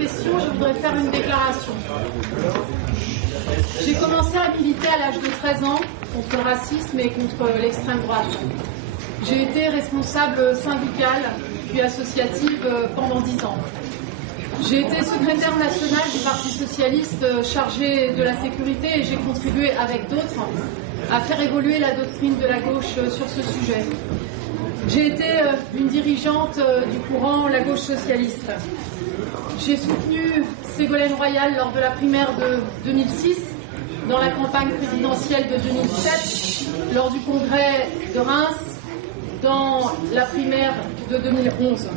questions, je voudrais faire une déclaration. J'ai commencé à militer à l'âge de 13 ans contre le racisme et contre l'extrême droite. J'ai été responsable syndicale puis associative pendant 10 ans. J'ai été secrétaire nationale du Parti socialiste chargée de la sécurité et j'ai contribué avec d'autres à faire évoluer la doctrine de la gauche sur ce sujet. J'ai été une dirigeante du courant La Gauche Socialiste. J'ai soutenu Ségolène Royal lors de la primaire de 2006, dans la campagne présidentielle de 2007, lors du congrès de Reims, dans la primaire de 2011.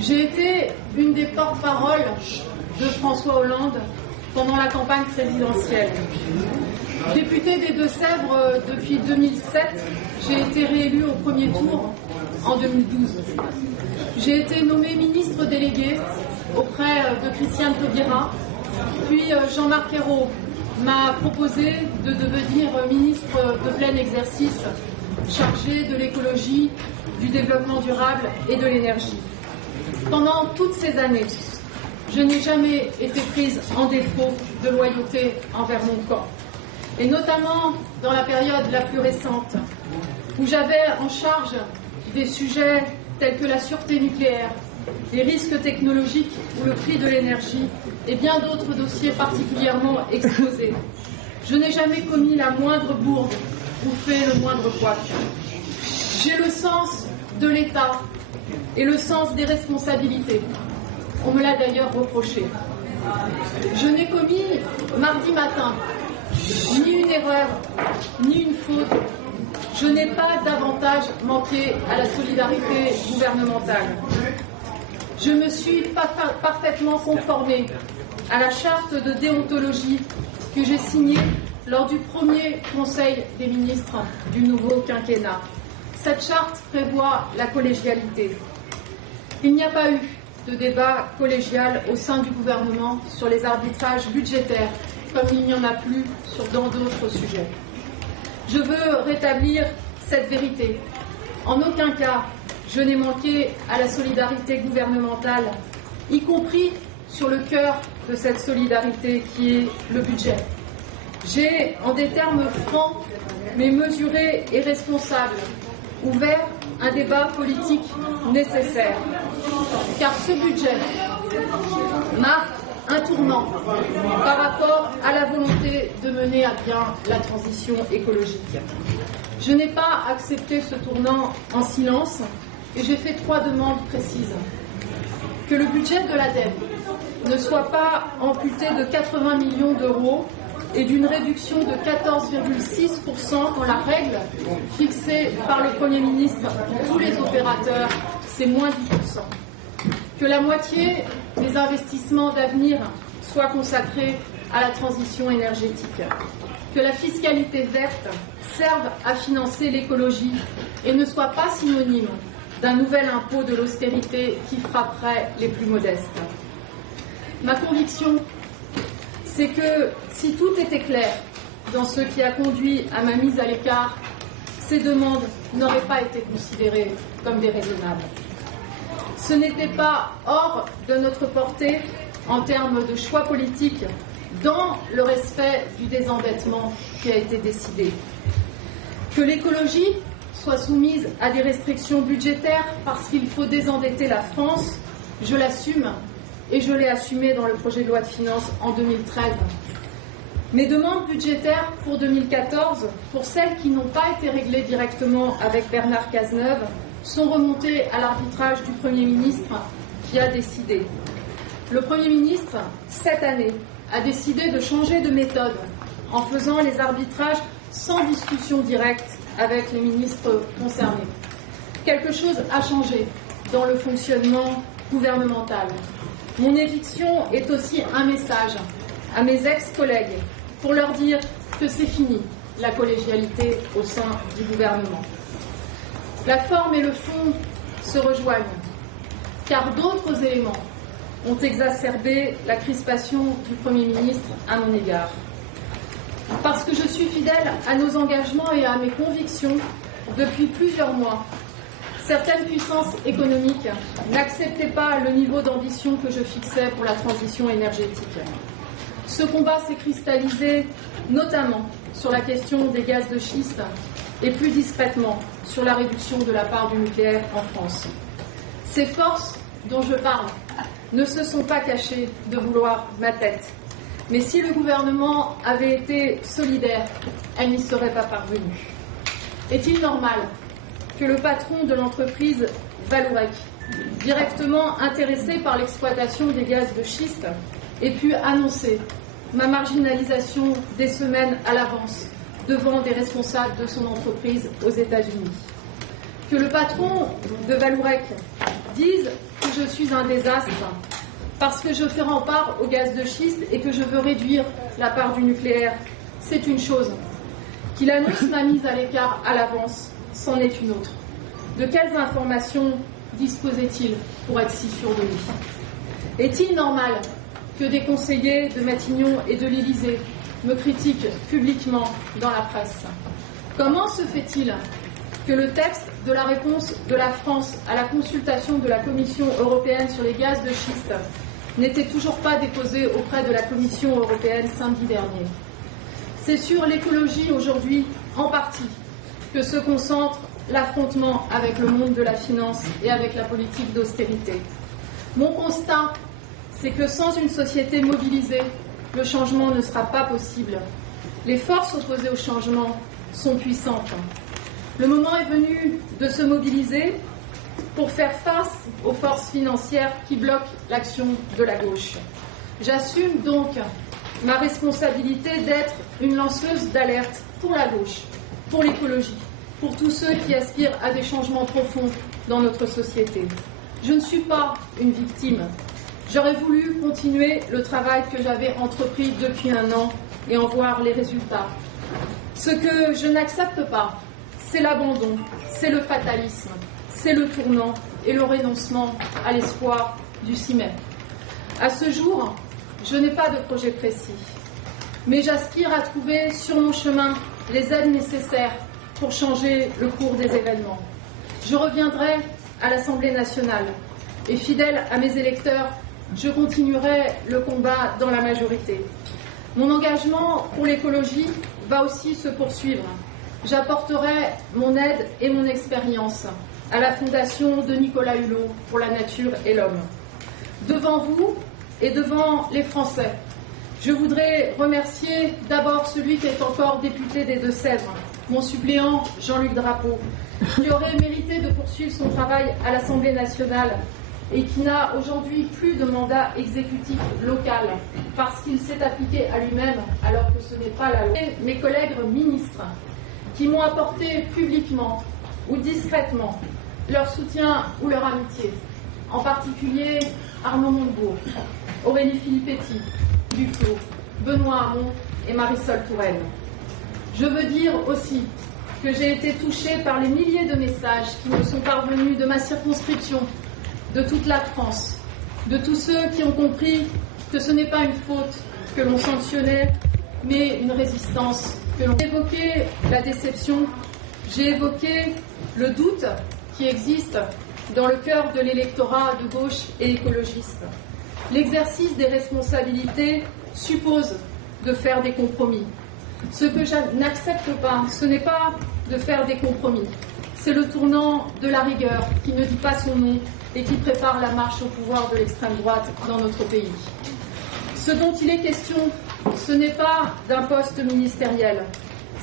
J'ai été une des porte-paroles de François Hollande pendant la campagne présidentielle. Députée des Deux-Sèvres depuis 2007, j'ai été réélue au premier tour en 2012. J'ai été nommée ministre déléguée auprès de Christiane Taubira, puis Jean-Marc Ayrault m'a proposé de devenir ministre de plein exercice chargé de l'écologie, du développement durable et de l'énergie. Pendant toutes ces années, je n'ai jamais été prise en défaut de loyauté envers mon camp. Et notamment dans la période la plus récente, où j'avais en charge des sujets tels que la sûreté nucléaire, les risques technologiques ou le prix de l'énergie et bien d'autres dossiers particulièrement exposés. Je n'ai jamais commis la moindre bourde ou fait le moindre couac. J'ai le sens de l'État et le sens des responsabilités. On me l'a d'ailleurs reproché. Je n'ai commis mardi matin ni une erreur, ni une faute. Je n'ai pas davantage manqué à la solidarité gouvernementale. Je me suis parfaitement conformée à la charte de déontologie que j'ai signée lors du premier Conseil des ministres du nouveau quinquennat. Cette charte prévoit la collégialité. Il n'y a pas eu de débat collégial au sein du gouvernement sur les arbitrages budgétaires, comme il n'y en a plus dans d'autres sujets. Je veux rétablir cette vérité. En aucun cas, je n'ai manqué à la solidarité gouvernementale, y compris sur le cœur de cette solidarité qui est le budget. J'ai, en des termes francs, mais mesurés et responsables, ouvert un débat politique nécessaire. Car ce budget marque un tournant par rapport à la volonté de mener à bien la transition écologique. Je n'ai pas accepté ce tournant en silence et j'ai fait 3 demandes précises. Que le budget de l'ADEME ne soit pas amputé de 80 millions d'euros et d'une réduction de 14,6% quand la règle fixée par le Premier ministre pour tous les opérateurs, c'est moins 10%. Que la moitié des investissements d'avenir soient consacrés à la transition énergétique. Que la fiscalité verte serve à financer l'écologie et ne soit pas synonyme d'un nouvel impôt de l'austérité qui frapperait les plus modestes. Ma conviction, c'est que si tout était clair dans ce qui a conduit à ma mise à l'écart, ces demandes n'auraient pas été considérées comme déraisonnables. Ce n'était pas hors de notre portée en termes de choix politiques dans le respect du désendettement qui a été décidé. Que l'écologie soit soumise à des restrictions budgétaires parce qu'il faut désendetter la France, je l'assume et je l'ai assumé dans le projet de loi de finances en 2013. Mes demandes budgétaires pour 2014, pour celles qui n'ont pas été réglées directement avec Bernard Cazeneuve, sont remontées à l'arbitrage du Premier ministre qui a décidé. Le Premier ministre, cette année, a décidé de changer de méthode en faisant les arbitrages sans discussion directe avec les ministres concernés. Quelque chose a changé dans le fonctionnement gouvernemental. Mon éviction est aussi un message à mes ex-collègues pour leur dire que c'est fini la collégialité au sein du gouvernement. La forme et le fond se rejoignent, car d'autres éléments ont exacerbé la crispation du Premier ministre à mon égard. Parce que je suis fidèle à nos engagements et à mes convictions depuis plusieurs mois, Certaines puissances économiques n'acceptaient pas le niveau d'ambition que je fixais pour la transition énergétique. Ce combat s'est cristallisé notamment sur la question des gaz de schiste et plus discrètement sur la réduction de la part du nucléaire en France. Ces forces dont je parle ne se sont pas cachées de vouloir ma tête. Mais si le gouvernement avait été solidaire, elle n'y serait pas parvenue. Est-il normal que le patron de l'entreprise Vallourec, directement intéressé par l'exploitation des gaz de schiste, ait pu annoncer ma marginalisation des semaines à l'avance devant des responsables de son entreprise aux États-Unis? Que le patron de Vallourec dise que je suis un désastre parce que je fais rempart au gaz de schiste et que je veux réduire la part du nucléaire, c'est une chose. Qu'il annonce ma mise à l'écart à l'avance, c'en est une autre. De quelles informations disposait-il pour être si sûr de lui? Est-il normal que des conseillers de Matignon et de l'Élysée me critiquent publiquement dans la presse? Comment se fait-il que le texte de la réponse de la France à la consultation de la Commission européenne sur les gaz de schiste n'était toujours pas déposé auprès de la Commission européenne samedi dernier? C'est sur l'écologie aujourd'hui, en partie, que se concentre l'affrontement avec le monde de la finance et avec la politique d'austérité. Mon constat, c'est que sans une société mobilisée, le changement ne sera pas possible. Les forces opposées au changement sont puissantes. Le moment est venu de se mobiliser pour faire face aux forces financières qui bloquent l'action de la gauche. J'assume donc ma responsabilité d'être une lanceuse d'alerte pour la gauche, pour l'écologie, pour tous ceux qui aspirent à des changements profonds dans notre société. Je ne suis pas une victime. J'aurais voulu continuer le travail que j'avais entrepris depuis 1 an et en voir les résultats. Ce que je n'accepte pas, c'est l'abandon, c'est le fatalisme, c'est le tournant et le renoncement à l'espoir du 6 mai. À ce jour, je n'ai pas de projet précis, mais j'aspire à trouver sur mon chemin les aides nécessaires pour changer le cours des événements. Je reviendrai à l'Assemblée nationale et, fidèle à mes électeurs, je continuerai le combat dans la majorité. Mon engagement pour l'écologie va aussi se poursuivre. J'apporterai mon aide et mon expérience à la Fondation de Nicolas Hulot pour la nature et l'homme. Devant vous et devant les Français, je voudrais remercier d'abord celui qui est encore député des Deux-Sèvres, mon suppléant Jean-Luc Drapeau, qui aurait mérité de poursuivre son travail à l'Assemblée nationale et qui n'a aujourd'hui plus de mandat exécutif local parce qu'il s'est appliqué à lui-même alors que ce n'est pas la loi. Et mes collègues ministres qui m'ont apporté publiquement ou discrètement leur soutien ou leur amitié, en particulier Arnaud Montebourg, Aurélie Filippetti, Duflo, Benoît Hamon et Marisol Touraine. Je veux dire aussi que j'ai été touchée par les milliers de messages qui me sont parvenus de ma circonscription, de toute la France, de tous ceux qui ont compris que ce n'est pas une faute que l'on sanctionnait, mais une résistance que l'on... J'ai évoqué la déception, j'ai évoqué le doute qui existe dans le cœur de l'électorat de gauche et écologiste. L'exercice des responsabilités suppose de faire des compromis. Ce que je n'accepte pas, ce n'est pas de faire des compromis. C'est le tournant de la rigueur qui ne dit pas son nom et qui prépare la marche au pouvoir de l'extrême droite dans notre pays. Ce dont il est question, ce n'est pas d'un poste ministériel,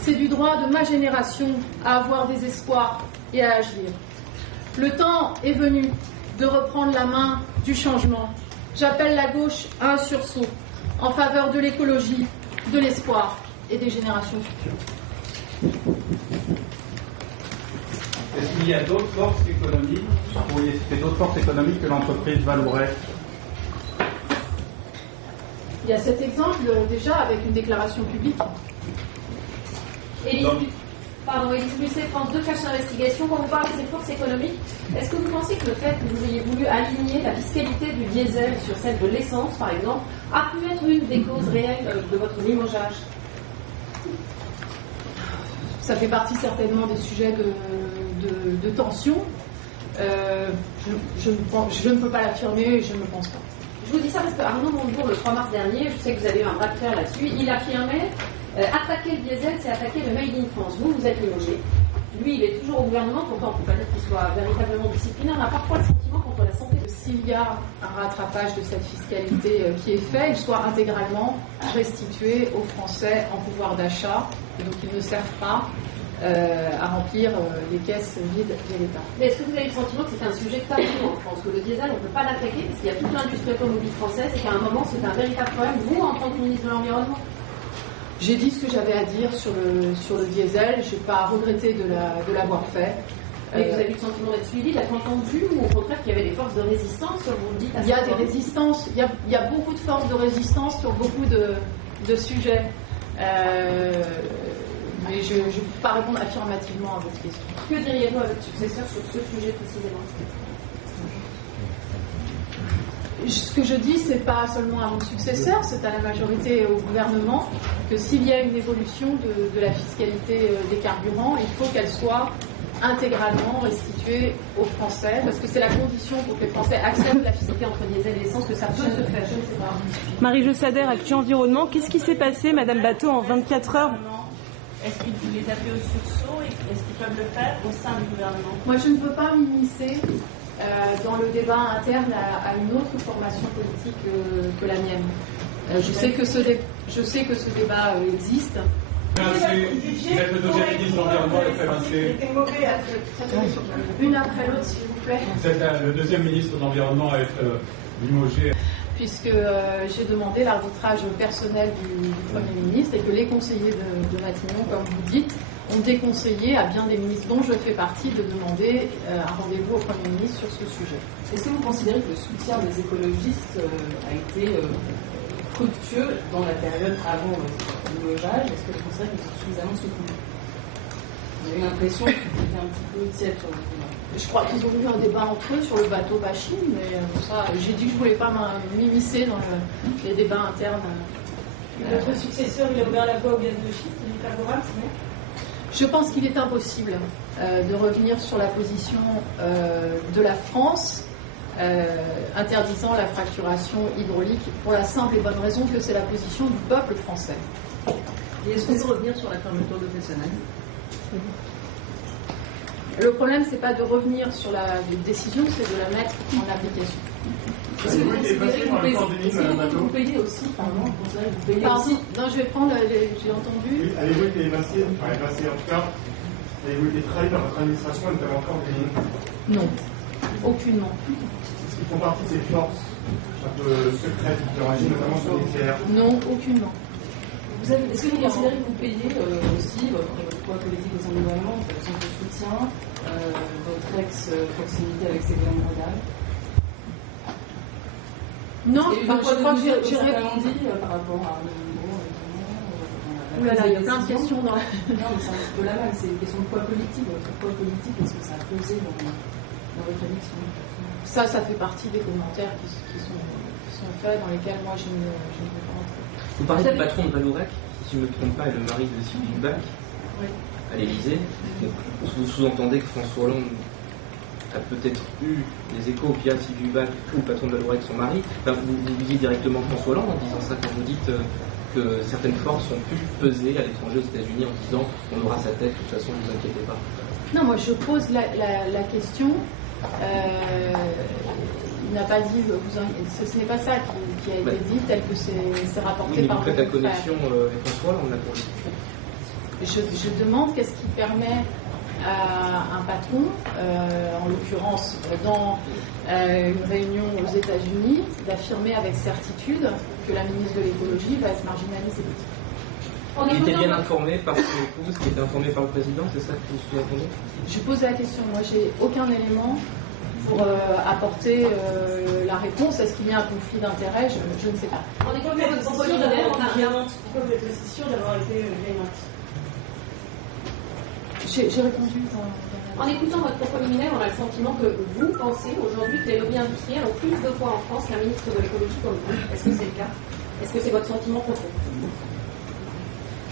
c'est du droit de ma génération à avoir des espoirs et à agir. Le temps est venu de reprendre la main du changement. J'appelle la gauche à un sursaut en faveur de l'écologie, de l'espoir et des générations futures. Est-ce qu'il y a d'autres forces économiques, vous pourriez citer d'autres forces économiques que l'entreprise Vallourec? Il y a cet exemple déjà avec une déclaration publique. Élise Lucet, France 2, Flash Investigation. Quand vous parlez de ces forces économiques, est-ce que vous pensez que le fait que vous ayez voulu aligner la fiscalité du diesel sur celle de l'essence, par exemple, a pu être une des causes réelles de votre limogeage? Ça fait partie certainement des sujets de tension. je ne peux pas l'affirmer et je ne le pense pas. Je vous dis ça parce qu'Arnaud Montebourg, le 3 mars dernier, je sais que vous avez eu un bras de fer là-dessus, il affirmait attaquer le diesel, c'est attaquer le Made in France. Vous êtes limogé. Lui, il est toujours au gouvernement, pourtant on ne peut pas dire qu'il soit véritablement discipliné. On a parfois le sentiment contre la santé. S'il y a un rattrapage de cette fiscalité qui est fait, il soit intégralement restitué aux Français en pouvoir d'achat, et donc ils ne servent pas à remplir les caisses vides de l'État. Mais est-ce que vous avez le sentiment que c'est un sujet tabou en France, que le diesel, on ne peut pas l'attaquer, parce qu'il y a toute l'industrie automobile française, et qu'à un moment, c'est un véritable problème, vous, en tant que ministre de l'Environnement? J'ai dit ce que j'avais à dire sur le diesel, je n'ai pas regretté de l'avoir fait. Mais vous avez eu le sentiment d'être suivi, d'être entendu, ou au contraire qu'il y avait des forces de résistance, comme vous le dites? Il y a des résistances, il y a beaucoup de forces de résistance sur beaucoup de sujets. Mais je ne peux pas répondre affirmativement à votre question. Que diriez-vous à votre successeur sur ce sujet précisément? Ce que je dis, ce n'est pas seulement à mon successeur, c'est à la majorité et au gouvernement, que s'il y a une évolution de la fiscalité des carburants, il faut qu'elle soit intégralement restituée aux Français, parce que c'est la condition pour que les Français acceptent la fiscalité entre diesel et essence, que ça peut se faire. Je ne sais pas. Marie-Jo Sader, Actu Environnement. Qu'est-ce qui s'est passé, Madame Bateau, en 24 heures? Est-ce qu'ils vous les appellent au sursaut et est-ce qu'ils peuvent le faire au sein du gouvernement? Moi, je ne veux pas m'immiscer dans le débat interne à une autre formation politique que la mienne. Je sais que ce débat existe. Vous êtes le deuxième ministre de l'Environnement, le fait passer. Une après l'autre, s'il vous plaît. Vous êtes le deuxième ministre de l'Environnement à être limogé. Puisque j'ai demandé l'arbitrage personnel du Premier ministre et que les conseillers de Matignon, comme vous dites, ont déconseillé à bien des ministres dont je fais partie de demander un rendez-vous au Premier ministre sur ce sujet. Est-ce que vous considérez que le soutien des écologistes a été fructueux dans la période avant le limogeage? Est-ce que vous considérez que c'est suffisamment soutenu? J'ai eu l'impression qu'ils étaient un petit peu tièdes sur le climat. Je crois qu'ils ont eu un débat entre eux sur le bateau bashing, mais ça, j'ai dit que je ne voulais pas m'immiscer dans les débats internes. Votre successeur, il a ouvert la voie au gaz de schiste, il est favorable, c'est bon? Je pense qu'il est impossible de revenir sur la position de la France interdisant la fracturation hydraulique pour la simple et bonne raison que c'est la position du peuple français. Et est-ce qu'on peut revenir sur la fermeture de Fessenheim? Le problème, c'est pas de revenir sur la décision, c'est de la mettre en application. Est-ce que vous considérez que vous payez aussi, pardon, vous payez aussi? Non, je vais prendre, j'ai entendu. Oui, avez-vous été évincé, en tout cas, avez-vous été trahi dans votre administration et notamment encore des... Non, aucunement. Est-ce qu'ils font partie de ces forces un peu secrètes qui régiment notamment sur les tiers? Non, aucunement. Est-ce que vous considérez que vous payez aussi votre poids politique au sein du gouvernement, votre centre de soutien, votre ex-proximité avec ces gouvernements modales? Non, je crois que j'ai répondu par rapport à Ouh là là, il y a plein de questions dans la... Non, mais c'est un petit peu la même, c'est une question de poids politique. Votre poids politique, est-ce que ça a pesé dans votre élection? Ça fait partie des commentaires qui sont faits, dans lesquels moi je ne peux pas rentrer. Vous parlez du patron de Vallourec, qui, si je ne me trompe pas, est le mari de Sylvie Hubac, oui, à l'Élysée. Vous sous-entendez que François Hollande a peut-être eu des échos via Sylvie Hubac ou le patron de Vallourec, son mari. Enfin, vous visez directement François Hollande en disant ça quand vous dites que certaines forces ont pu peser à l'étranger aux États-Unis en disant on aura sa tête, de toute façon, ne vous inquiétez pas. Non, moi je pose la question. Il n'a pas dit, ce n'est pas ça qui a été dit, tel que c'est rapporté par vous faites la connexion avec François, on a pour je demande qu'est-ce qui permet à un patron, en l'occurrence dans une réunion aux États-Unis, d'affirmer avec certitude que la ministre de l'écologie va être marginalisée. Il était bien informé par son épouse, qui était informé par le président, c'est ça que vous sous-entendez? Je pose la question. Moi, j'ai aucun élément pour apporter la réponse. Est-ce qu'il y a un conflit d'intérêts? Je ne sais pas. On est combien de pourquoi vous êtes aussi sûr d'avoir été gagnante? J'ai répondu En écoutant votre propos liminaire, on a le sentiment que vous pensez aujourd'hui que les lobbies industriels ont plus de poids en France qu'un ministre de l'écologie comme vous. Est-ce que c'est le cas? Est-ce que c'est votre sentiment profond?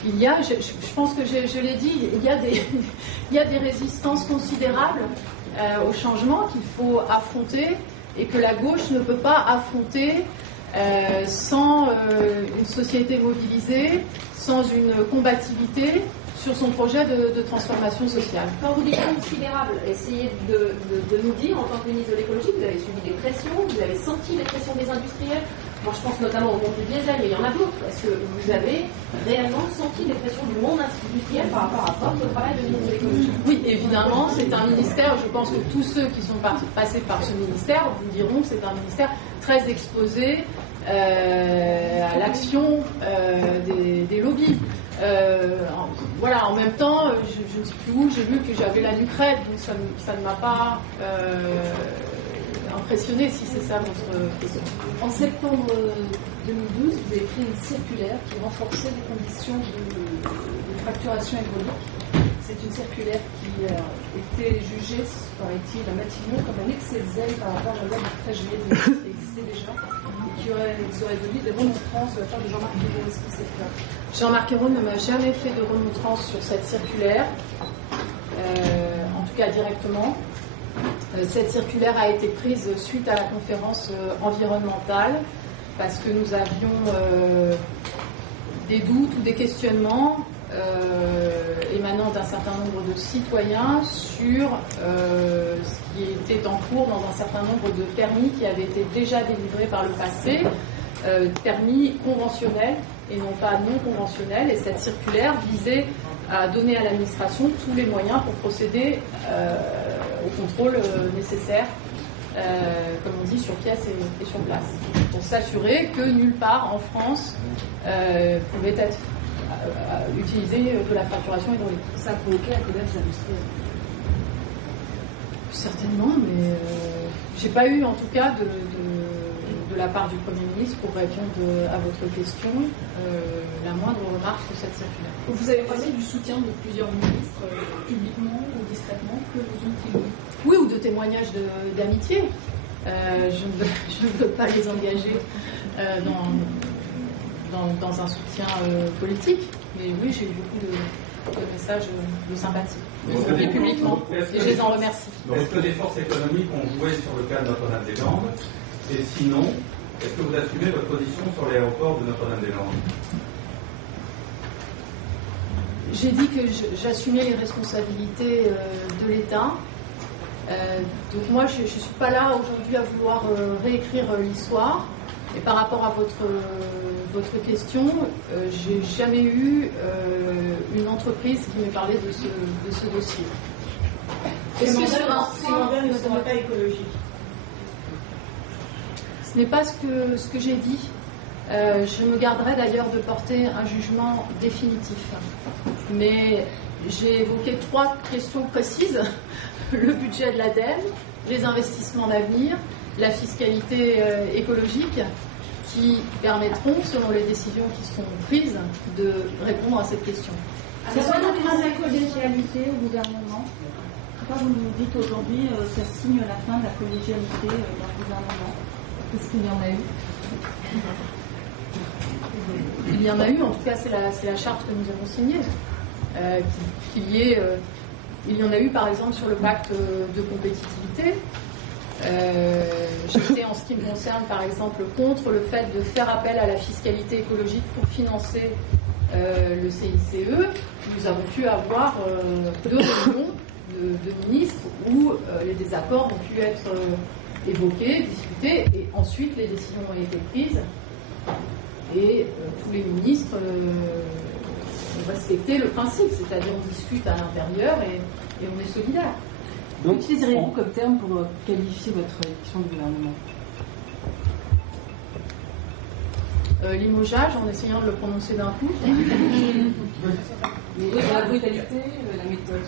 je pense que je l'ai dit, il y a des résistances considérables au changement qu'il faut affronter et que la gauche ne peut pas affronter sans une société mobilisée, sans une combativité sur son projet de transformation sociale. Quand vous dites considérable, essayez de nous dire, en tant que ministre de l'écologie, vous avez subi des pressions, vous avez senti les pressions des industriels. Moi, je pense notamment au monde du diesel, mais il y en a d'autres. Est-ce que vous avez réellement senti des pressions du monde industriel par rapport à votre travail de ministre de l'écologie? Oui, évidemment, c'est un ministère, je pense que tous ceux qui sont passés par ce ministère vous diront que c'est un ministère très exposé à l'action des lobbies. Voilà, en même temps, je ne sais plus où, j'ai vu que j'avais la nuque raide, donc ça ne m'a pas impressionné, si c'est ça votre question. En septembre 2012, vous avez pris une circulaire qui renforçait les conditions de fracturation hydraulique. C'est une circulaire qui était jugée, paraît-il, à Matignon comme un excès de zèle par rapport à la loi du 13 juillet qui existait déjà et qui aurait donné des remontrances de la part de Jean-Marc Ayrault. Est-ce que c'est clair? Jean-Marc Ayrault ne m'a jamais fait de remontrance sur cette circulaire, en tout cas directement. Cette circulaire a été prise suite à la conférence environnementale parce que nous avions des doutes ou des questionnements émanant d'un certain nombre de citoyens sur ce qui était en cours dans un certain nombre de permis qui avaient été déjà délivrés par le passé, permis conventionnels et non pas non conventionnels. Et cette circulaire visait à donner à l'administration tous les moyens pour procéder au contrôle nécessaire, comme on dit, sur pièce et sur place, pour s'assurer que nulle part en France pouvait être utilisé de la fracturation hydraulique. Ça a provoqué la colère des industriels. Certainement, mais j'ai pas eu en tout cas de la part du Premier ministre pour répondre à votre question la moindre remarque sur cette circulaire. Vous avez parlé du soutien de plusieurs ministres, publiquement ou discrètement, que vous ont-ils dit? Oui, ou de témoignages d'amitié. Je ne veux pas les engager dans un soutien politique, mais oui, j'ai eu beaucoup de messages de sympathie, et publiquement, et je les en remercie. Est-ce que des forces économiques ont joué sur le cas de Notre-Dame-des-Landes? Et sinon, est-ce que vous assumez votre position sur l'aéroport de Notre-Dame-des-Landes? J'ai dit que j'assumais les responsabilités de l'État. Donc moi, je ne suis pas là aujourd'hui à vouloir réécrire l'histoire. Et par rapport à votre question, j'ai jamais eu une entreprise qui m'ait parlé de ce dossier. Est-ce que sur un point ne serait pas écologique? Ce n'est pas ce que j'ai dit. Je me garderai d'ailleurs de porter un jugement définitif. Mais j'ai évoqué 3 questions précises. Le budget de l'ADEME, les investissements d'avenir, la fiscalité écologique, qui permettront, selon les décisions qui sont prises, de répondre à cette question. C'est pas notre phrase de collégialité au gouvernement? Pourquoi vous nous dites aujourd'hui ça signe la fin de la collégialité dans le gouvernement? Est-ce qu'il y en a eu? Il y en a eu, en tout cas c'est la charte que nous avons signée. Il y en a eu par exemple sur le pacte de compétitivité. J'étais en ce qui me concerne par exemple contre le fait de faire appel à la fiscalité écologique pour financer le CICE. Nous avons pu avoir 2 réunions de ministres où les désaccords ont pu être évoqués, discutés, et ensuite les décisions ont été prises et tous les ministres ont respecté le principe, c'est-à-dire on discute à l'intérieur et on est solidaire. Donc, qu'utiliseriez-vous comme terme pour qualifier votre élection du gouvernement? Limogeage, en essayant de le prononcer d'un coup. La brutalité, la méthode,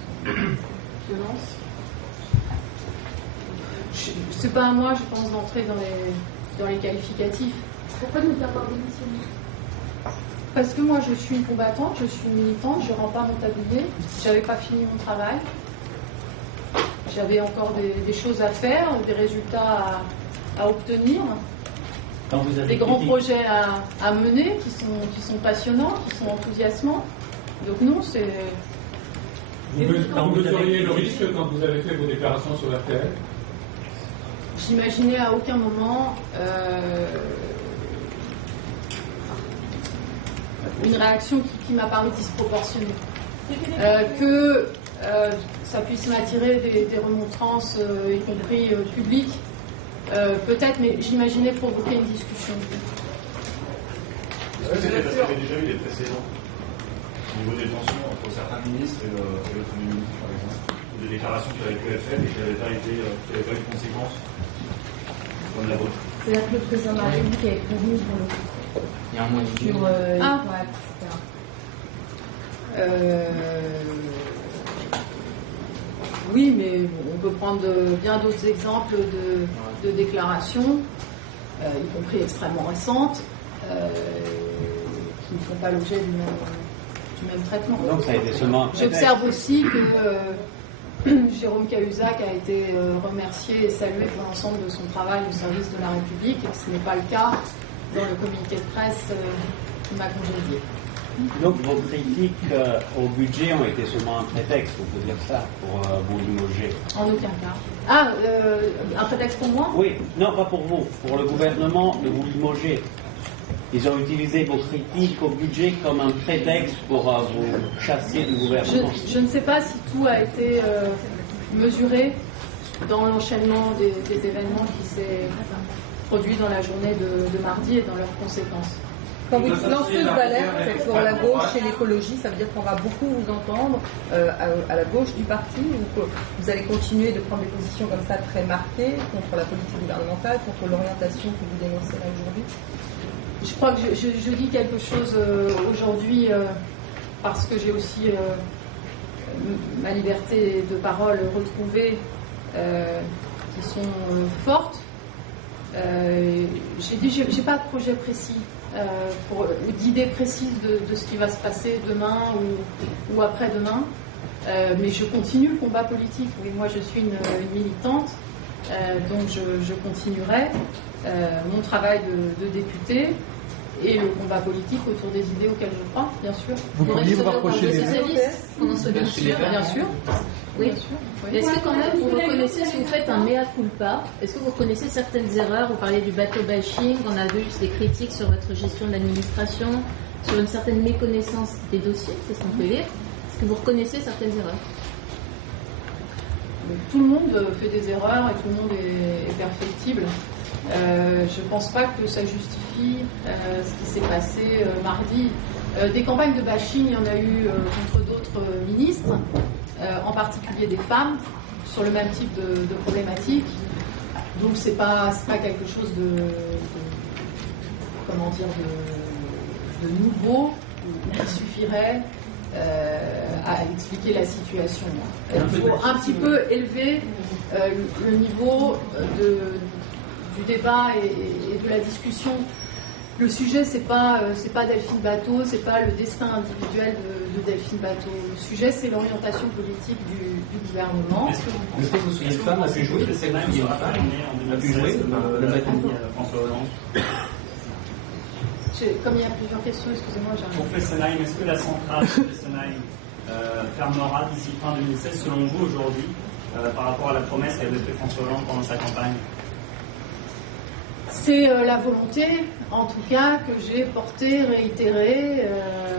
violence. C'est pas à moi, je pense, d'entrer dans les qualificatifs. Pourquoi ne pas avoir démissionné? Parce que moi, je suis une combattante, je suis une militante, je ne rends pas mon tablier, j'avais pas fini mon travail. J'avais encore des choses à faire, des résultats à obtenir. des grands projets à mener qui sont passionnants, qui sont enthousiasmants. Donc non, c'est... Vous mesuriez le risque quand vous avez fait vos déclarations sur RTL? J'imaginais à aucun moment une réaction qui m'a paru disproportionnée. Que ça puisse m'attirer des remontrances, y compris publiques, peut-être, mais j'imaginais provoquer une discussion. Est-ce que c'était parce qu'il y avait déjà eu des précédents au niveau des tensions entre certains ministres et le Premier ministre, par exemple, ou des déclarations qui avaient pu être faites et qui n'avaient pas eu de conséquences, comme la vôtre? C'est-à-dire que le président de la République est prévenu sur le Il y a un mois sur etc. Oui, mais on peut prendre bien d'autres exemples de déclarations, y compris extrêmement récentes, qui ne font pas l'objet du même traitement. Donc ça a été seulement... J'observe aussi que Jérôme Cahuzac a été remercié et salué pour l'ensemble de son travail au service de la République, et que ce n'est pas le cas dans le communiqué de presse qui m'a congédié. Donc vos critiques au budget ont été seulement un prétexte, on peut dire ça, pour vous limoger? En aucun cas. Un prétexte pour moi? Oui, non, pas pour vous, pour le gouvernement de vous limoger. Ils ont utilisé vos critiques au budget comme un prétexte pour vous chasser du gouvernement. Je ne sais pas si tout a été mesuré dans l'enchaînement des événements qui s'est produit dans la journée de mardi et dans leurs conséquences. Quand vous lancez d'alerte pour la gauche et l'écologie, ça veut dire qu'on va beaucoup vous entendre à la gauche du parti, ou que vous allez continuer de prendre des positions comme ça très marquées contre la politique gouvernementale, contre l'orientation que vous dénoncez là aujourd'hui? Je crois que je dis quelque chose aujourd'hui parce que j'ai aussi ma liberté de parole retrouvée qui sont fortes. J'ai dit, j'ai pas de projet précis ou d'idée précise de ce qui va se passer demain ou après-demain, mais je continue le combat politique. Oui, moi je suis une militante, donc je continuerai mon travail de députée et le combat politique autour des idées auxquelles je crois, bien sûr. Vous pourriez vous rapprocher des socialistes pendant ce bien sûr. Oui. Bien sûr. Oui. Est-ce que quand même vous reconnaissez, si vous faites un mea culpa, est-ce que vous reconnaissez certaines erreurs? Vous parliez du bateau bashing, on a vu des critiques sur votre gestion de l'administration, sur une certaine méconnaissance des dossiers, c'est ce qu'on peut lire. Est-ce que vous reconnaissez certaines erreurs? Tout le monde fait des erreurs et tout le monde est perfectible. Je ne pense pas que ça justifie ce qui s'est passé mardi. Des campagnes de bashing, il y en a eu contre d'autres ministres, en particulier des femmes, sur le même type de problématique. Donc c'est pas quelque chose de nouveau qui suffirait à expliquer la situation. Il faut un petit peu élever le niveau du débat et de la discussion. Le sujet, c'est pas Delphine Batho, c'est pas le destin individuel de Delphine Batho. Le sujet, c'est l'orientation politique du gouvernement. Le fait que vous soyez une femme a pu jouer, le fait que vous soyez une femme a pu jouer le matin François Hollande. Comme il y a plusieurs questions, excusez-moi, j'arrive. Pour Fessenheim, est-ce que la centrale de Fessenheim fermera d'ici fin 2016, selon vous, aujourd'hui, par rapport à la promesse qu'avait fait François Hollande pendant sa campagne? C'est la volonté, en tout cas, que j'ai portée, réitérée,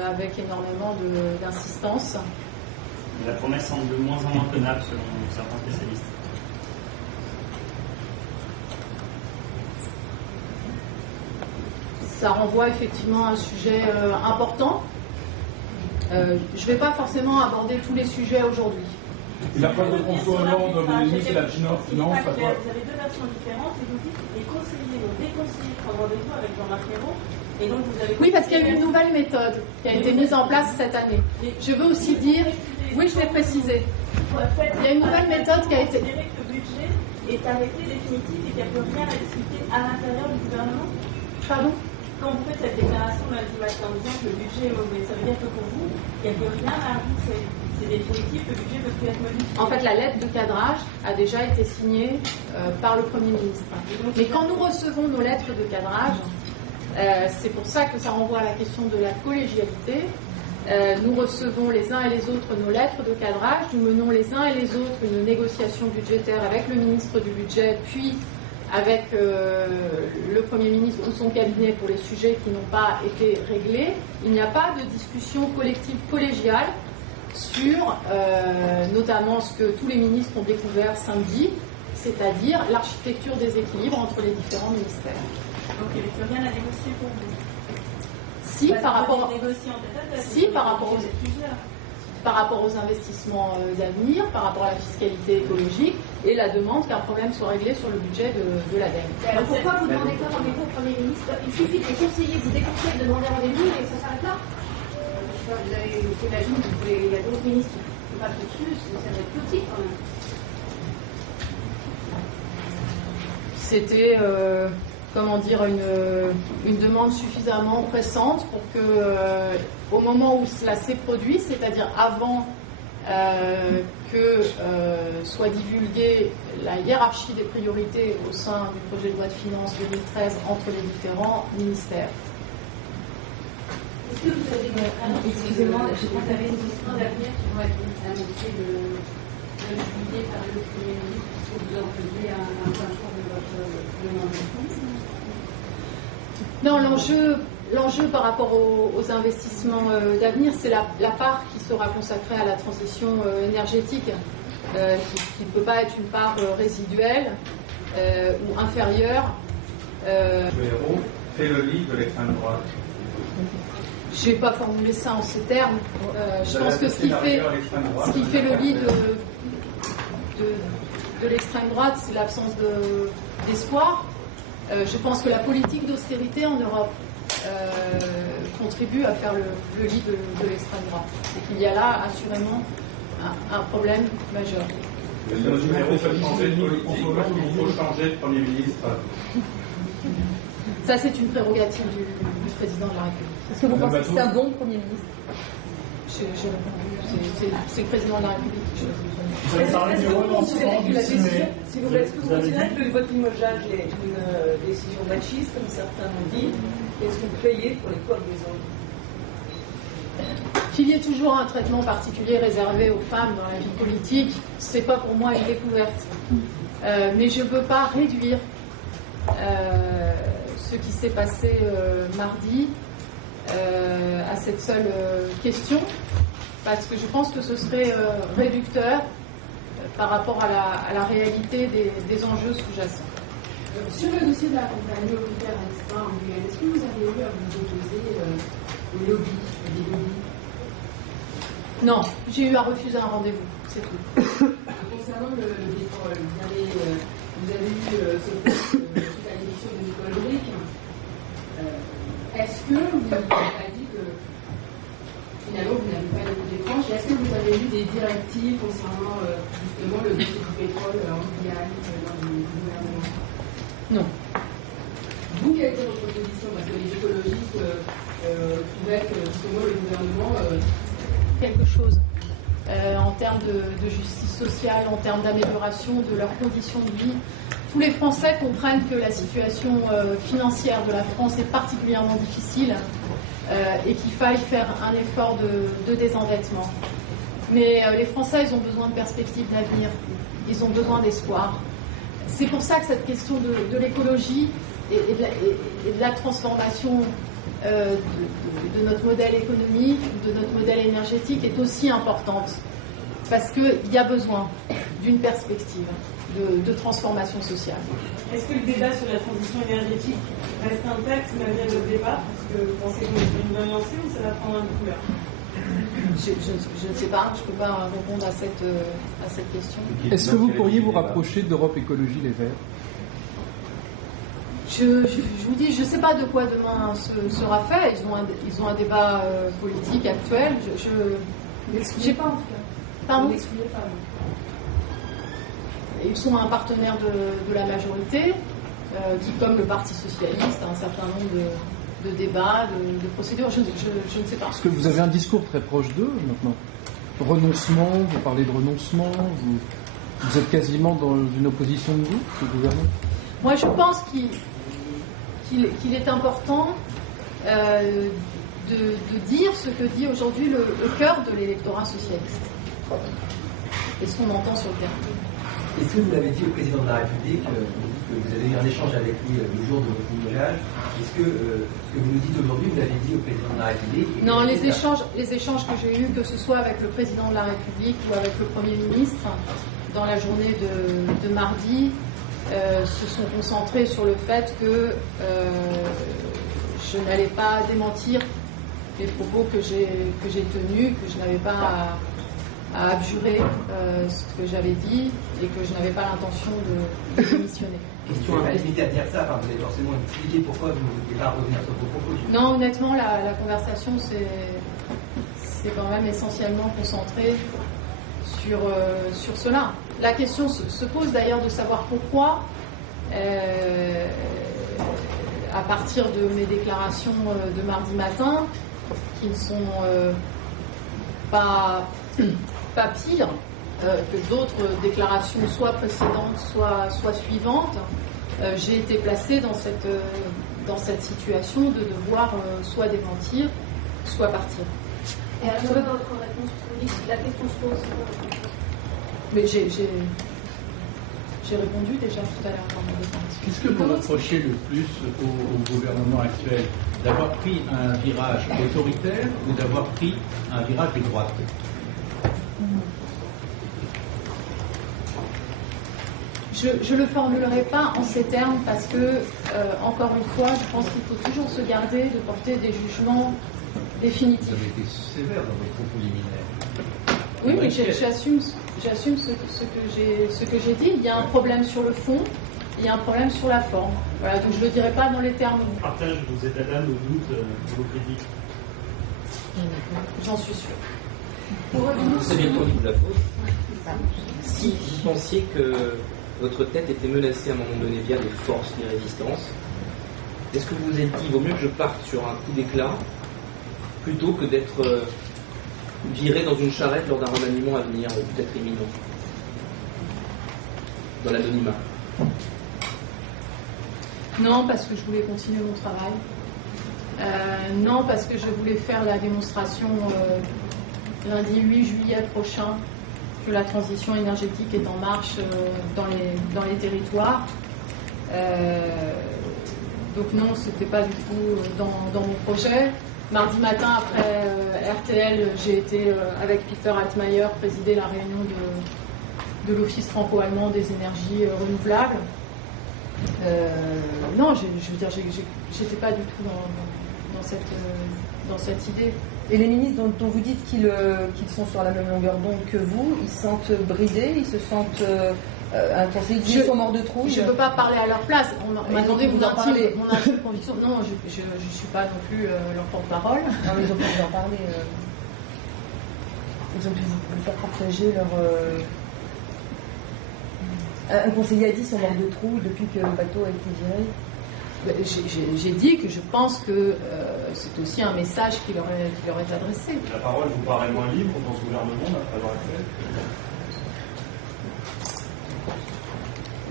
avec énormément d'insistance. Mais la promesse semble de moins en moins tenable, selon certains spécialistes. Ça renvoie effectivement à un sujet important. Je ne vais pas forcément aborder tous les sujets aujourd'hui. La phrase de François Hollande, mon ennemi, c'est la finance. Vous avez deux versions différentes et vous dites les conseillers ou déconseillers prendre rendez-vous avec Jean-Marc Ayrault. Et donc vous avez... Oui, parce qu'il y a eu une nouvelle méthode qui a été mise en place cette année. Je veux aussi dire, oui, je l'ai précisé. Il y a une nouvelle méthode qui a été... Vous considérez que le budget est arrêté définitif et qu'il n'y a plus rien à discuter à l'intérieur du gouvernement? Pardon? quand vous faites cette déclaration lundi matin en disant que le budget est mauvais, ça veut dire que pour vous, il n'y a plus rien à arbitrer. C'est définitif, le budget ne peut plus être modifié. En fait, la lettre de cadrage a déjà été signée par le Premier ministre. Mais quand nous recevons nos lettres de cadrage, c'est pour ça que ça renvoie à la question de la collégialité. Nous recevons les uns et les autres nos lettres de cadrage, nous menons les uns et les autres une négociation budgétaire avec le ministre du Budget, puis avec le Premier ministre ou son cabinet pour les sujets qui n'ont pas été réglés. Il n'y a pas de discussion collective collégiale sur notamment ce que tous les ministres ont découvert samedi, c'est-à-dire l'architecture des équilibres entre les différents ministères. Donc il n'y a plus rien à négocier pour vous. Si, par rapport aux investissements d'avenir, par rapport à la fiscalité écologique et la demande qu'un problème soit réglé sur le budget de l'ADEME. Alors pourquoi vous demandez pas rendez-vous au Premier ministre? Il suffit que les conseillers vous déconseillent de demander rendez-vous et ça s'arrête là. J'imagine qu'il y a d'autres ministres qui ne font pas dessus, ça va être petit quand même. C'était comment dire, une demande suffisamment pressante pour que, au moment où cela s'est produit, c'est-à-dire avant que soit divulguée la hiérarchie des priorités au sein du projet de loi de finances 2013 entre les différents ministères. Est-ce que vous avez excusez-moi, j'ai pas fait une question d'avenir qui vont être annoncées le juillet par le Premier ministre? Est-ce que vous en faisiez un point fort de votre demande? Non, l'enjeu par rapport aux investissements d'avenir, c'est la part qui sera consacrée à la transition énergétique, qui ne peut pas être une part résiduelle ou inférieure. Le héros fait le lit de l'extrême droite. Je n'ai pas formulé ça en ces termes. Je pense que ce qui fait le lit de l'extrême droite, c'est l'absence d'espoir. Je pense que la politique d'austérité en Europe contribue à faire le lit de l'extrême droite. Et qu'il y a là, assurément, un problème majeur. Est-ce que M. Mélenchon peut changer de politique? Est-ce qu'il faut changer de Premier ministre? Ça, c'est une prérogative du président de la République. Est-ce que vous pensez que c'est un bon Premier ministre? J'ai répondu. C'est le président de la République qui choisit. Est-ce que vous considérez que votre limogeage est une décision machiste, comme certains l'ont dit? Est-ce que vous payez pour les corps des hommes? Qu'il y ait toujours un traitement particulier réservé aux femmes dans la vie politique, c'est pas pour moi une découverte. Mais je ne veux pas réduire ce qui s'est passé mardi à cette seule question, parce que je pense que ce serait réducteur par rapport à la réalité des enjeux sous-jacents. Sur le dossier de la compagnie Olympia en Guyane, est-ce que vous avez eu à vous opposer aux lobbies, des lobbies? Non, j'ai eu à refuser un rendez-vous, c'est tout. Concernant le pétrole, vous avez eu ce poste suite à l'élection de Nicole Brick. Est-ce que vous n'avez pas dit que finalement vous n'avez pas écouté franche? Est-ce que vous avez eu des directives concernant justement le dossier du pétrole en Guyane dans le gouvernement? Non. Vous, quelle était votre position? Parce que les écologistes trouvaient que justement le gouvernement... quelque chose en termes de justice sociale, en termes d'amélioration de leurs conditions de vie. Tous les Français comprennent que la situation financière de la France est particulièrement difficile et qu'il faille faire un effort de désendettement. Mais les Français, ils ont besoin de perspectives d'avenir, ils ont besoin d'espoir. C'est pour ça que cette question de l'écologie et de la transformation de notre modèle économique, de notre modèle énergétique est aussi importante, parce qu'il y a besoin d'une perspective de transformation sociale. Est-ce que le débat sur la transition énergétique reste intact malgré le débat? Est-ce que vous pensez qu'on est bien lancé ou ça va prendre un couleur? Je ne sais pas, je ne peux pas répondre à cette question. Est-ce que vous pourriez vous rapprocher d'Europe Écologie Les Verts? Je vous dis, je ne sais pas de quoi demain sera fait. Ils ont un débat politique actuel. Vous n'excluez pas en tout cas. Pardon? Vous n'excluez pas. Ils sont un partenaire de la majorité qui, comme le Parti socialiste, a un certain nombre débat, de procédure, je ne sais pas. Parce que vous avez un discours très proche d'eux maintenant. Renoncement, vous parlez de renoncement, vous êtes quasiment dans une opposition de vous, ce gouvernement. Moi, je pense qu'il est important de dire ce que dit aujourd'hui le cœur de l'électorat socialiste. Et ce qu'on entend sur le terrain. Est-ce que vous l'avez dit au président de la République, que vous avez eu un échange avec lui le jour de votre limogeage? Est-ce que ce que vous nous dites aujourd'hui, vous l'avez dit au président de la République? Non, les échanges que j'ai eus, que ce soit avec le président de la République ou avec le Premier ministre, dans la journée de mardi, se sont concentrés sur le fait que je n'allais pas démentir les propos que j'ai tenus, que je n'avais pas à abjurer ce que j'avais dit et que je n'avais pas l'intention de démissionner. Question un peu limitée à dire ça, enfin, vous avez forcément expliqué pourquoi vous ne vouliez pas revenir sur vos propos. Non, honnêtement, la conversation c'est quand même essentiellement concentrée sur cela. La question se pose d'ailleurs de savoir pourquoi, à partir de mes déclarations de mardi matin, qui ne sont pas pire que d'autres déclarations, soit précédentes, soit suivantes, j'ai été placée dans cette situation de devoir soit démentir, soit partir. Et à la dans votre réponse, vous dites la question se pose. Mais j'ai répondu déjà tout à l'heure dans ma réponse. Qu'est-ce que vous reprochez le plus au gouvernement actuel? D'avoir pris un virage autoritaire ou d'avoir pris un virage de droite? Je ne le formulerai pas en ces termes parce que, encore une fois, je pense qu'il faut toujours se garder de porter des jugements définitifs. Vous avez été sévère dans votre propos liminaire. Oui, mais j'assume ce que j'ai dit. Il y a un problème sur le fond, il y a un problème sur la forme. Voilà, donc je ne le dirai pas dans les termes. Partage vos états d'âme au doute de vos critiques. J'en suis sûre. Vous saviez le temps de la faute. Si vous pensiez que votre tête était menacée à un moment donné via des forces de résistance, est-ce que vous vous êtes dit, il vaut mieux que je parte sur un coup d'éclat plutôt que d'être viré dans une charrette lors d'un remaniement à venir, peut-être imminent, dans l'anonymat? Non, parce que je voulais continuer mon travail. Non, parce que je voulais faire la démonstration lundi 8 juillet prochain que la transition énergétique est en marche dans les territoires. Donc non, ce n'était pas du tout dans mon projet. Mardi matin, après RTL, j'ai été, avec Peter Altmaier, présider la réunion de l'Office franco-allemand des énergies renouvelables. Non, je veux dire, j'étais pas du tout dans cette idée. Et les ministres dont vous dites qu'ils sont sur la même longueur d'onde que vous, ils se sentent bridés, ils se sentent ils sont morts de trouille. Je ne peux pas parler à leur place. On m'a demandé mon intime conviction. Non, je ne suis pas non plus leur porte-parole. Non, mais ils ont pu vous en parler. Ils ont pu vous faire partager leur... Un conseiller a dit qu'ils sont morts de trouille depuis que le bateau a été viré. J'ai dit que je pense que c'est aussi un message qui leur est adressé. La parole vous paraît moins libre dans ce gouvernement après avoir fait?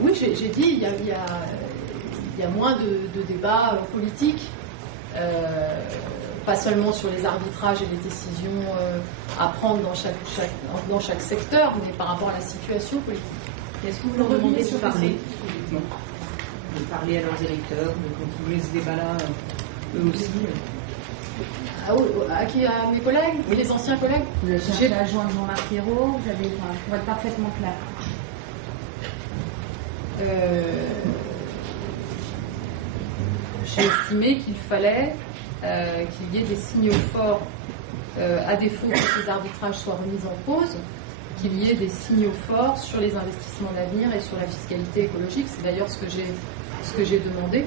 Oui, j'ai dit il y a moins de débats politiques, pas seulement sur les arbitrages et les décisions à prendre dans chaque secteur, mais par rapport à la situation politique. Est-ce que vous leur demandez de parler de parler à leurs électeurs, de continuer ce débat-là, eux aussi? À mes collègues, les anciens collègues. Vous avez cherché à joindre Jean-Marc Ayrault, pour être parfaitement clair. J'ai estimé qu'il fallait qu'il y ait des signaux forts, à défaut que ces arbitrages soient remis en cause, qu'il y ait des signaux forts sur les investissements d'avenir et sur la fiscalité écologique. C'est d'ailleurs ce que j'ai demandé.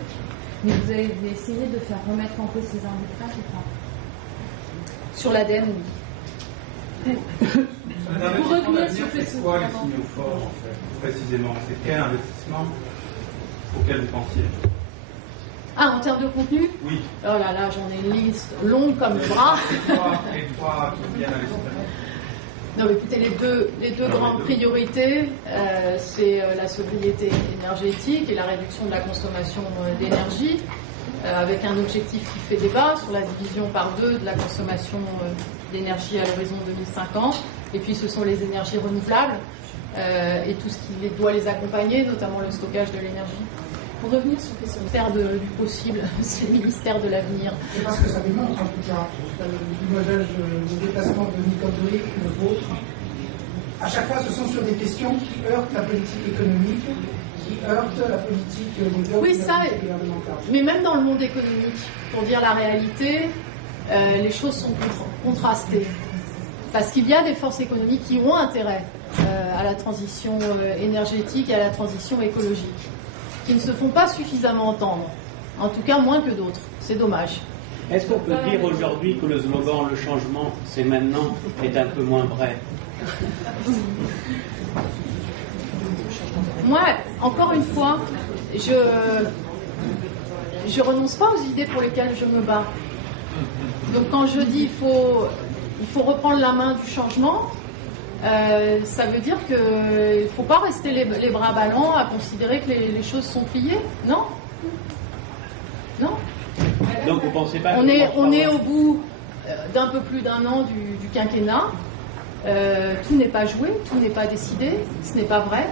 Mais vous avez essayé de faire remettre en cause ces arbitrages ou pas? Sur l'ADEME, oui. Pour revenir sur c'est quoi les signaux forts, en fait, précisément? C'est quel investissement auquel vous pensiez? Ah, en termes de contenu? Oui. Oh là là, j'en ai une liste longue comme le bras. Les trois qui viennent à l'esprit. Non, mais écoutez, les deux grandes priorités, c'est la sobriété énergétique et la réduction de la consommation d'énergie, avec un objectif qui fait débat sur la division par 2 de la consommation d'énergie à l'horizon 2050. Et puis ce sont les énergies renouvelables et tout ce qui doit les accompagner, notamment le stockage de l'énergie. Pour revenir sur le ministère du possible, c'est le ministère de l'avenir. C'est parce que ça démontre, en tout cas, le limogeage, le déplacement de Nicole Doric, le vôtre. À chaque fois, ce sont sur des questions qui heurtent la politique économique, qui heurtent la politique des oui, ça, mais même dans le monde économique, pour dire la réalité, les choses sont contrastées. Parce qu'il y a des forces économiques qui ont intérêt à la transition énergétique et à la transition écologique, qui ne se font pas suffisamment entendre, en tout cas moins que d'autres. C'est dommage. Est-ce qu'on peut dire aujourd'hui que le slogan « le changement, c'est maintenant » est un peu moins vrai? Moi, encore une fois, je renonce pas aux idées pour lesquelles je me bats. Donc quand je dis il faut reprendre la main du changement, ça veut dire qu'il ne faut pas rester les bras ballants à considérer que les choses sont pliées. Non. Non. Donc vous pensez pas on est au bout d'un peu plus d'un an du quinquennat. Tout n'est pas joué, tout n'est pas décidé, ce n'est pas vrai.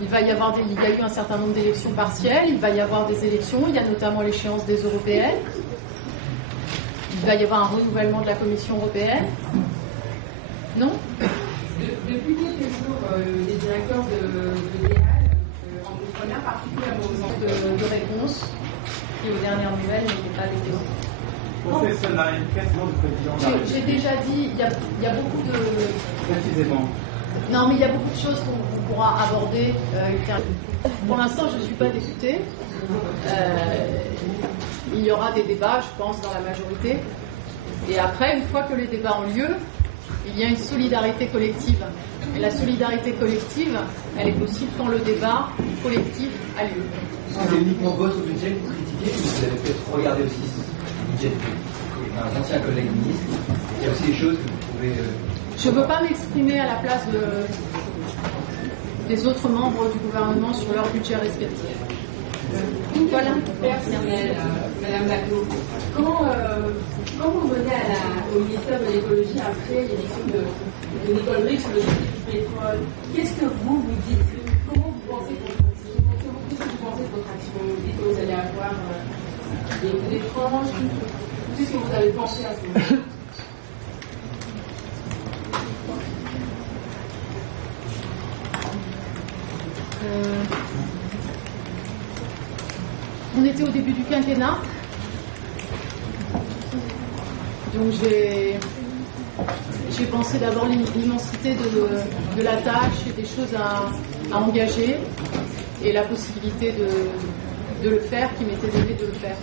Il y a eu un certain nombre d'élections partielles, il va y avoir des élections, il y a notamment l'échéance des européennes. Il va y avoir un renouvellement de la Commission européenne. Non? Depuis quelques jours, les directeurs de l'EAL, en première partie de réponse, qui aux dernières nouvelles n'étaient pas les autres. Professionnel, question du président de la République. J'ai déjà dit, il y a beaucoup de... Précisément. Non, mais il y a beaucoup de choses qu'on pourra aborder ultérieurement. Pour l'instant, je ne suis pas députée. Il y aura des débats, je pense, dans la majorité. Et après, une fois que les débats ont lieu, il y a une solidarité collective. Et la solidarité collective, elle est possible quand le débat collectif a lieu. C'est uniquement votre budget que vous critiquez, vous avez peut-être regardé aussi le budget d'un ancien collègue ministre. Il y a aussi des choses que vous pouvez... Je ne veux pas m'exprimer à la place des autres membres du gouvernement sur leur budget respectif. Voilà. Personnel, Madame Laclos. Quand vous venez au ministère de l'écologie après l'élection de Nicole Doric sur le sujet du pétrole, qu'est-ce que vous dites? Comment vous pensez qu'est-ce que vous pensez de votre action? Vous dites que vous allez avoir des franges. Qu'est-ce que vous avez pensé à ce moment-là? On était au début du quinquennat, donc j'ai pensé d'abord l'immensité de la tâche et des choses à engager et la possibilité de le faire qui m'était donnée de le faire.